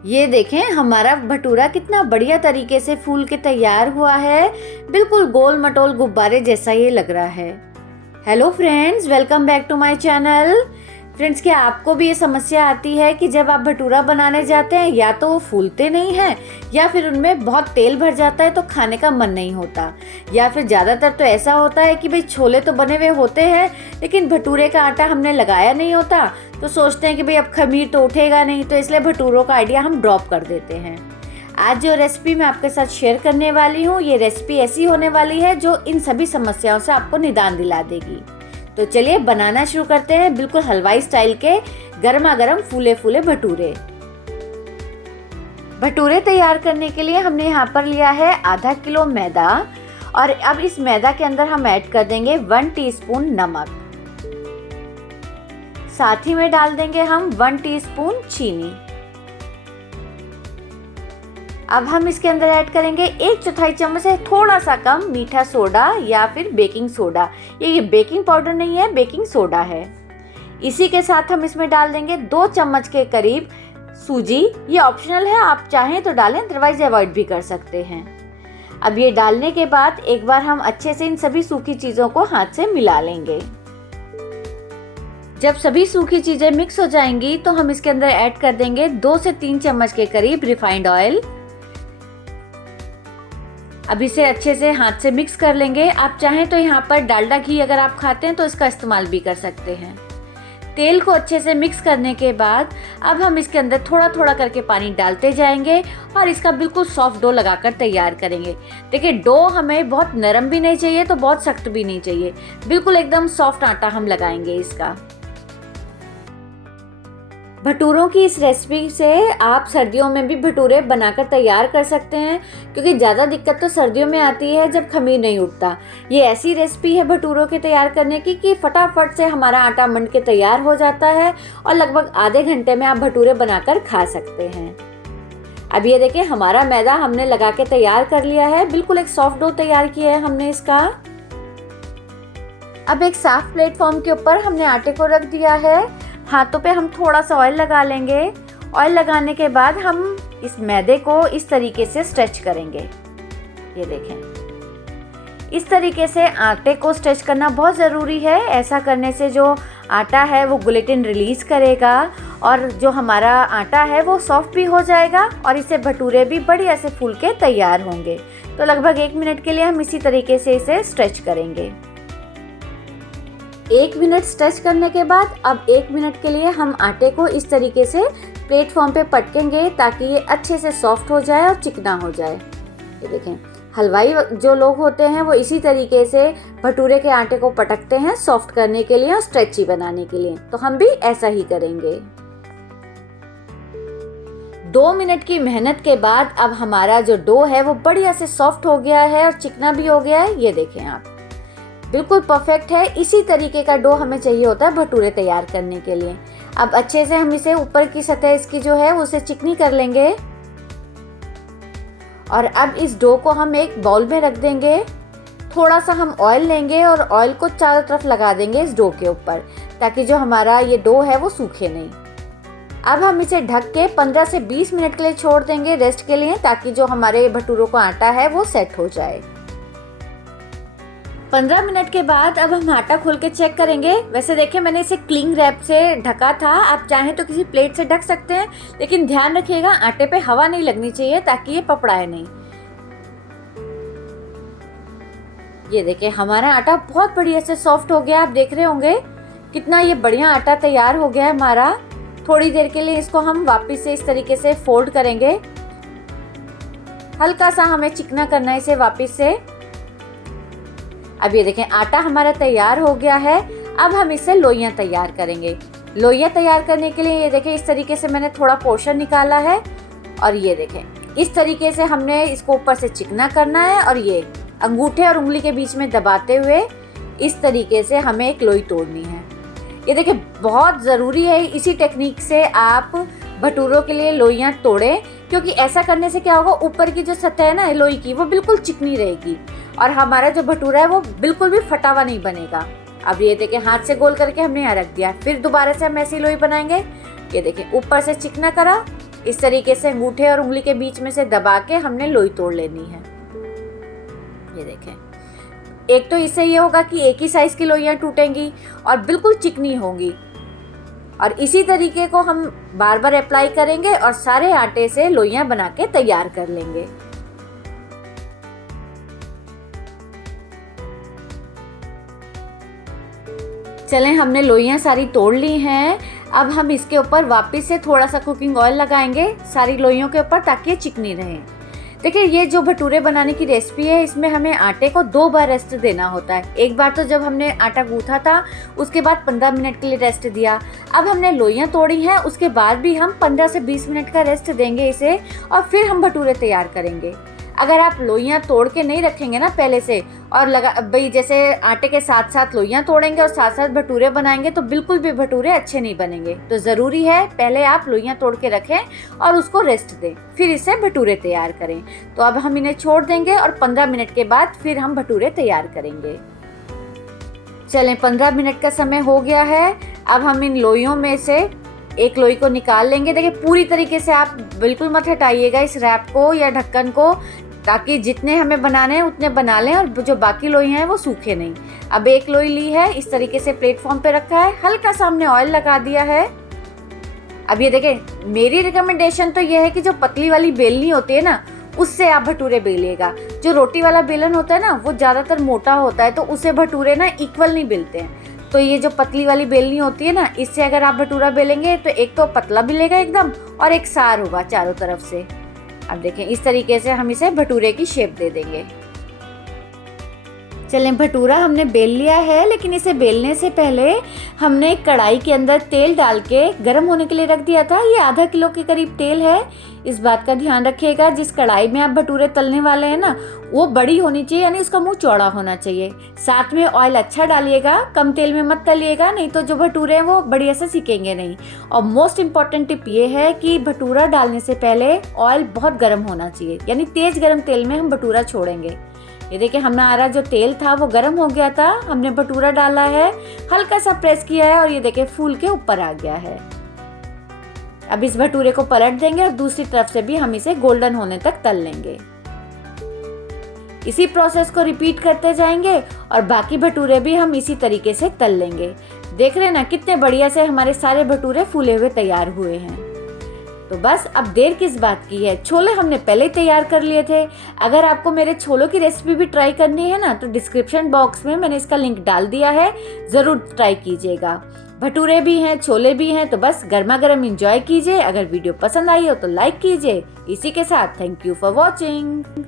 ये देखें हमारा भटूरा कितना बढ़िया तरीके से फूल के तैयार हुआ है। बिल्कुल गोल मटोल गुब्बारे जैसा ये लग रहा है। Hello friends, welcome back to my channel. Friends, क्या आपको भी ये समस्या आती है कि जब आप भटूरा बनाने जाते हैं या तो वो फूलते नहीं हैं या फिर उनमें बहुत तेल भर जाता है तो खाने का मन नहीं होता, या फिर ज़्यादातर तो ऐसा होता है कि भाई छोले तो बने हुए होते हैं लेकिन भटूरे का आटा हमने लगाया नहीं होता, तो सोचते हैं कि भाई अब खमीर तो उठेगा नहीं, तो इसलिए भटूरों का आइडिया हम ड्रॉप कर देते हैं। आज जो रेसिपी मैं आपके साथ शेयर करने वाली हूँ, ये रेसिपी ऐसी होने वाली है जो इन सभी समस्याओं से आपको निदान दिला देगी। तो चलिए बनाना शुरू करते हैं बिल्कुल हलवाई स्टाइल के गर्मा गर्म फूले फूले भटूरे। भटूरे तैयार करने के लिए हमने यहाँ पर लिया है आधा किलो मैदा, और अब इस मैदा के अंदर हम ऐड कर देंगे 1 टीस्पून नमक। साथ ही में डाल देंगे हम 1 टीस्पून चीनी। अब हम इसके अंदर ऐड करेंगे 1/4 चम्मच से थोड़ा सा कम मीठा सोडा या फिर बेकिंग सोडा। ये बेकिंग पाउडर नहीं है, बेकिंग सोडा है। इसी के साथ हम इसमें डाल देंगे 2 चम्मच के करीब सूजी। ये ऑप्शनल है, आप चाहें तो डालें, अदरवाइज अवॉइड भी कर सकते हैं। अब ये डालने के बाद एक बार हम अच्छे से इन सभी सूखी चीज़ों को हाथ से मिला लेंगे। जब सभी सूखी चीज़ें मिक्स हो जाएंगी तो हम इसके अंदर ऐड कर देंगे 2 से 3 चम्मच के करीब रिफाइंड ऑयल। अब इसे अच्छे से हाथ से मिक्स कर लेंगे। आप चाहें तो यहाँ पर डालडा घी अगर आप खाते हैं तो इसका इस्तेमाल भी कर सकते हैं। तेल को अच्छे से मिक्स करने के बाद अब हम इसके अंदर थोड़ा थोड़ा करके पानी डालते जाएंगे और इसका बिल्कुल सॉफ्ट डो लगाकर तैयार करेंगे। देखिए, डो हमें बहुत नरम भी नहीं चाहिए तो बहुत सख्त भी नहीं चाहिए, बिल्कुल एकदम सॉफ्ट आटा हम लगाएंगे इसका। भटूरों की इस रेसिपी से आप सर्दियों में भी भटूरे बनाकर तैयार कर सकते हैं, क्योंकि ज़्यादा दिक्कत तो सर्दियों में आती है जब खमीर नहीं उठता। ये ऐसी रेसिपी है भटूरों के तैयार करने की कि फटाफट से हमारा आटा मंड के तैयार हो जाता है और लगभग आधे घंटे में आप भटूरे बनाकर खा सकते हैं। अब ये देखिए, हमारा मैदा हमने लगा के तैयार कर लिया है, बिल्कुल एक सॉफ्ट डो तैयार किया है हमने इसका। अब एक साफ प्लेटफॉर्म के ऊपर हमने आटे को रख दिया है। हाथों पे हम थोड़ा सा ऑयल लगा लेंगे। ऑयल लगाने के बाद हम इस मैदे को इस तरीके से स्ट्रेच करेंगे। ये देखें, इस तरीके से आटे को स्ट्रेच करना बहुत ज़रूरी है। ऐसा करने से जो आटा है वो ग्लूटेन रिलीज़ करेगा और जो हमारा आटा है वो सॉफ्ट भी हो जाएगा और इससे भटूरे भी बढ़िया से फूल के तैयार होंगे। तो लगभग 1 मिनट के लिए हम इसी तरीके से इसे स्ट्रेच करेंगे। 1 मिनट स्ट्रेच करने के बाद अब 1 मिनट के लिए हम आटे को इस तरीके से प्लेटफॉर्म पे पटकेंगे ताकि ये अच्छे से सॉफ्ट हो जाए और चिकना हो जाए। ये देखें, हलवाई जो लोग होते हैं वो इसी तरीके से भटूरे के आटे को पटकते हैं सॉफ्ट करने के लिए और स्ट्रेची बनाने के लिए, तो हम भी ऐसा ही करेंगे। 2 मिनट की मेहनत के बाद अब हमारा जो डो है वो बढ़िया से सॉफ्ट हो गया है और चिकना भी हो गया है। ये देखें आप, बिल्कुल परफेक्ट है। इसी तरीके का डो हमें चाहिए होता है भटूरे तैयार करने के लिए। अब अच्छे से हम इसे ऊपर की सतह इसकी जो है उसे चिकनी कर लेंगे और अब इस डो को हम एक बाउल में रख देंगे। थोड़ा सा हम ऑयल लेंगे और ऑयल को चारों तरफ लगा देंगे इस डो के ऊपर, ताकि जो हमारा ये डो है वो सूखे नहीं। अब हम इसे ढक के 15 से 20 मिनट के लिए छोड़ देंगे रेस्ट के लिए, ताकि जो हमारे भटूरों का आटा है वो सेट हो जाए। 15 मिनट के बाद अब हम आटा खोल के चेक करेंगे। वैसे देखिए, मैंने इसे क्लिंग रैप से ढका था, आप चाहें तो किसी प्लेट से ढक सकते हैं, लेकिन ध्यान रखिएगा आटे पे हवा नहीं लगनी चाहिए ताकि ये पपड़ाए नहीं। ये देखिए, हमारा आटा बहुत बढ़िया से सॉफ्ट हो गया। आप देख रहे होंगे कितना ये बढ़िया आटा तैयार हो गया है हमारा। थोड़ी देर के लिए इसको हम वापस से इस तरीके से फोल्ड करेंगे। हल्का सा हमें चिकना करना है इसे वापस से। अब ये देखें, आटा हमारा तैयार हो गया है। अब हम इससे लोइयां तैयार करेंगे। लोइयां तैयार करने के लिए ये देखें, इस तरीके से मैंने थोड़ा पोर्शन निकाला है और ये देखें, इस तरीके से हमने इसको ऊपर से चिकना करना है और ये अंगूठे और उंगली के बीच में दबाते हुए इस तरीके से हमें एक लोई तोड़नी है। ये देखिए, बहुत ज़रूरी है इसी टेक्निक से आप भटूरों के लिए लोइयां तोड़ें, क्योंकि ऐसा करने से क्या होगा, ऊपर की जो सतह है ना लोई की वो बिल्कुल चिकनी रहेगी और हमारा जो भटूरा है वो बिल्कुल भी फटा हुआ नहीं बनेगा। अब ये देखिए, हाथ से गोल करके हमने यहाँ रख दिया। फिर दोबारा से हम ऐसी लोई बनाएंगे। ये देखिए, ऊपर से चिकना करा इस तरीके से अंगूठे और उंगली के बीच में से दबा के हमने लोई तोड़ लेनी है। ये देखें, एक तो इससे ये होगा कि एक ही साइज की लोइयां टूटेंगी और बिल्कुल चिकनी होंगी। और इसी तरीके को हम बार बार अप्लाई करेंगे और सारे आटे से लोइयां बना के तैयार कर लेंगे। चलें, हमने लोइयां सारी तोड़ ली हैं। अब हम इसके ऊपर वापस से थोड़ा सा कुकिंग ऑयल लगाएंगे सारी लोइयों के ऊपर, ताकि ये चिकनी रहे। देखिए, ये जो भटूरे बनाने की रेसिपी है, इसमें हमें आटे को 2 बार रेस्ट देना होता है। एक बार तो जब हमने आटा गूंथा था उसके बाद 15 मिनट के लिए रेस्ट दिया। अब हमने लोइयां तोड़ी हैं, उसके बाद भी हम 15 से 20 मिनट का रेस्ट देंगे इसे, और फिर हम भटूरे तैयार करेंगे। अगर आप लोइयां तोड़ के नहीं रखेंगे ना पहले से, और भाई जैसे आटे के साथ साथ लोइयां तोड़ेंगे और साथ साथ भटूरे बनाएंगे, तो बिल्कुल भी भटूरे अच्छे नहीं बनेंगे। तो ज़रूरी है पहले आप लोइयां तोड़ के रखें और उसको रेस्ट दें, फिर इससे भटूरे तैयार करें। तो अब हम इन्हें छोड़ देंगे और 15 मिनट के बाद फिर हम भटूरे तैयार करेंगे। चलें, 15 मिनट का समय हो गया है। अब हम इन लोइयों में से एक लोई को निकाल लेंगे। देखिए, पूरी तरीके से आप बिल्कुल मत हटाइएगा इस रैप को या ढक्कन को, ताकि जितने हमें बनाने हैं उतने बना लें और जो बाकी लोई हैं वो सूखे नहीं। अब एक लोई ली है, इस तरीके से प्लेटफॉर्म पे रखा है, हल्का सा हमने ऑयल लगा दिया है। अब ये देखें, मेरी रिकमेंडेशन तो ये है कि जो पतली वाली बेलनी होती है ना, उससे आप भटूरे बेलिएगा। जो रोटी वाला बेलन होता है ना, वो ज़्यादातर मोटा होता है, तो उससे भटूरे ना इक्वल नहीं बेलते हैं। तो ये जो पतली वाली बेलनी होती है ना, इससे अगर आप भटूरा बेलेंगे तो एक तो पतला मिलेगा एकदम, और एक सार होगा चारों तरफ से। अब देखें, इस तरीके से हम इसे भटूरे की शेप दे देंगे। चलें, भटूरा हमने बेल लिया है, लेकिन इसे बेलने से पहले हमने कढ़ाई के अंदर तेल डाल के गर्म होने के लिए रख दिया था। ये आधा किलो के करीब तेल है। इस बात का ध्यान रखिएगा, जिस कढ़ाई में आप भटूरे तलने वाले हैं ना, वो बड़ी होनी चाहिए, यानी उसका मुंह चौड़ा होना चाहिए। साथ में ऑयल अच्छा डालिएगा, कम तेल में मत तलिएगा, नहीं तो जो भटूरे हैं वो बढ़िया से सिकेंगे नहीं। और मोस्ट इम्पॉर्टेंट टिप ये है कि भटूरा डालने से पहले ऑयल बहुत गर्म होना चाहिए, यानी तेज गर्म तेल में हम भटूरा छोड़ेंगे। ये देखिए, हमारा जो तेल था वो गर्म हो गया था, हमने भटूरा डाला है, हल्का सा प्रेस किया है और ये देखिए फूल के ऊपर आ गया है। अब इस भटूरे को पलट देंगे और दूसरी तरफ से भी हम इसे गोल्डन होने तक तल लेंगे। इसी प्रोसेस को रिपीट करते जाएंगे और बाकी भटूरे भी हम इसी तरीके से तल लेंगे। देख रहे हैं ना कितने बढ़िया से हमारे सारे भटूरे फूले हुए तैयार हुए हैं। तो बस अब देर किस बात की है, छोले हमने पहले ही तैयार कर लिए थे। अगर आपको मेरे छोलों की रेसिपी भी ट्राई करनी है ना, तो डिस्क्रिप्शन बॉक्स में मैंने इसका लिंक डाल दिया है, ज़रूर ट्राई कीजिएगा। भटूरे भी हैं, छोले भी हैं, तो बस गर्मा गर्म एंजॉय कीजिए। अगर वीडियो पसंद आई हो तो लाइक कीजिए। इसी के साथ थैंक यू फॉर वॉचिंग।